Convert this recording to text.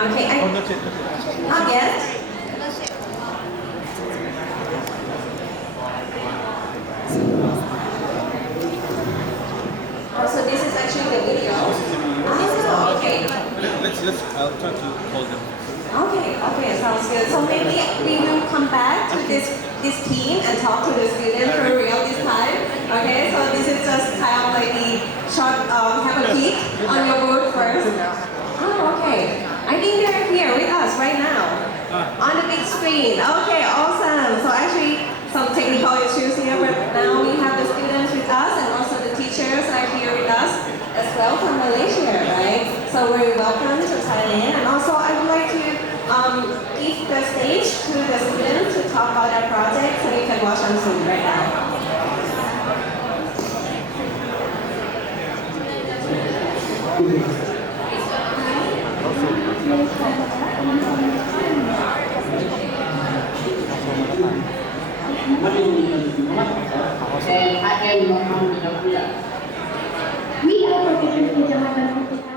Okay, not yet. Oh, so this is actually the video. Ah, okay. I'll try to hold them. Okay, sounds good. So maybe we will come back to this team and talk to the students for real this time. Okay, so this is just kind of like the short, have a peek on your booth first. Oh, okay. I think they're here with us right now on the big screen. Okay, awesome. So actually, some technical issues here, but now we have the students with us and also the teachers are here with us as well from Malaysia, right? So very welcome to Thailand. And also, I would like to give the stage to the students to talk about their project, so you can watch on Zoom right now. We are professors in Jambatan Putih.